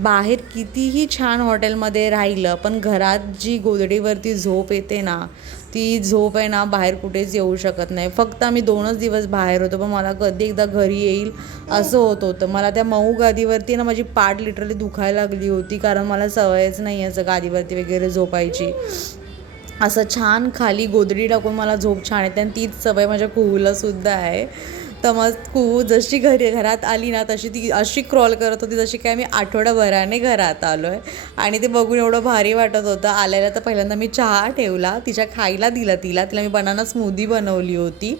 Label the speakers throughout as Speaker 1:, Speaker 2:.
Speaker 1: बाहेर कितीही छान हॉटेलमध्ये राहिलं पण घरात जी गोदडीवरती झोप येते ना ती झोप आहे ना बाहेर कुठेच येऊ शकत नाही. फक्त आम्ही दोनच दिवस बाहेर होतो पण मला कधी एकदा घरी येईल असं होत होतं. मला त्या मऊ गादीवरती ना माझी पाठ लिटरली दुखायला लागली होती कारण मला सवयच नाही असं गादीवरती वगैरे झोपायची. असं छान खाली गोदडी टाकून मला झोप छान येते आणि तीच सवय माझ्या कुहूला सुद्धा आहे. तर मग जशी घरी घरात आली ना तशी ती अशी क्रॉल करत होती जशी काय मी आठवड्याभराने घरात आलो आहे आणि ते बघून एवढं भारी वाटत होतं. आल्याला तर पहिल्यांदा मी चहा ठेवला तिच्या खायला दिला तिला. तिला मी बनाना स्मूदी बनवली होती.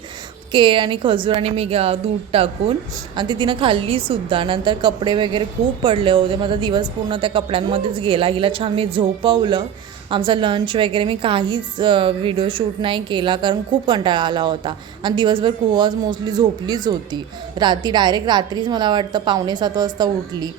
Speaker 1: केळ आणि खजूर आणि मी दूध टाकून आणि ती तिनं खाल्लीसुद्धा नंतर कपडे वगैरे खूप पडले होते. माझा दिवस पूर्ण त्या कपड्यांमध्येच गेला. हिला छान मी झोपवलं. आमचा लंच वगैरे मी काहीच व्हिडिओ शूट नाही केला कारण खूप कंटाळा आला होता. आणि दिवसभर कुवाज मोस्टली झोपलीच होती. रात्री डायरेक्ट रात्रीच मला वाटतं पावणे सात वाजता उठली.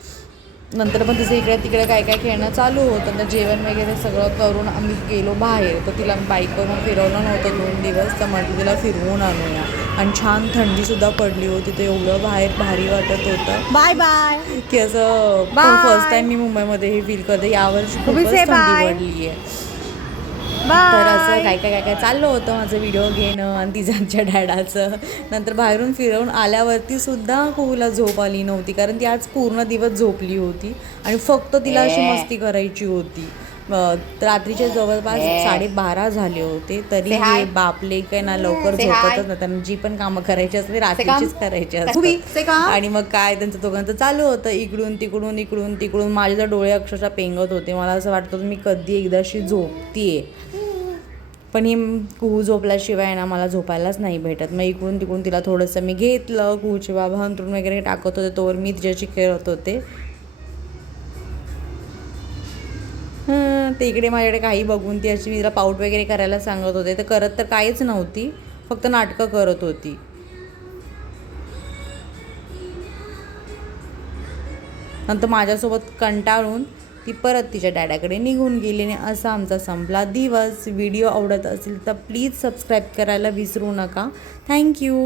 Speaker 1: नंतर पण तिचं इकडे तिकडे काय काय खेळणं चालू होतं. तर जेवण वगैरे सगळं करून आम्ही गेलो बाहेर. तर तिला बाईकवरून फिरवलं नव्हतं दोन दिवस. तर म्हटलं तिला फिरवून आणूया. आणि छान थंडीसुद्धा पडली होती तर एवढं बाहेर भारी वाटत होतं.
Speaker 2: Bye bye.
Speaker 1: की असं. फर्स्ट टाइम मी मुंबईमध्ये हे फील करते. यावर्षी खूपच थंडी. पडली आहे तर असं काय काय काय काय चाललं होतं माझं व्हिडिओ घेणं आणि तिच्या डॅडाचं नंतर बाहेरून फिरवून आल्यावरती सुद्धा कुहूला झोप आली नव्हती. कारण ती आज पूर्ण दिवस झोपली होती. आणि फक्त तिला अशी मस्ती करायची होती. रात्रीचे जवळपास साडेबारा झाले होते तरी बापले काय ना लवकर. झोपतच ना त्यांना जी पण कामं करायची असते रात्रीचीच करायची
Speaker 2: come.
Speaker 1: आणि मग काय त्यांचं दोघांचं चालू होतं. इकडून तिकडून इकडून तिकडून. माझे तर डोळे अक्षरशः पेंगत होते. मला असं वाटतं मी कधी एकदाशी झोपतीये. पण ही कुहू झोपल्याशिवाय ना मला झोपायलाच नाही भेटत. मग इकडून तिकडून तिला थोडंसं मी घेतलं. कुहूचे बाबा अंतरून वगैरे टाकत होते. तोवर मी तिच्याशी खेळत होते. ते इकडे माझ्याकडे काही बघून ती अशी मी तिला पाऊट वगैरे करायला सांगत होते. तर करत तर काहीच नव्हती. फक्त नाटकं करत होती. नंतर माझ्यासोबत कंटाळून ती परत तिच्या डॅडाकडे निघून गेली आणि असा आमचा संपला दिवस. व्हिडिओ आवडत असेल तर प्लीज सबस्क्राईब करायला विसरू नका. थँक्यू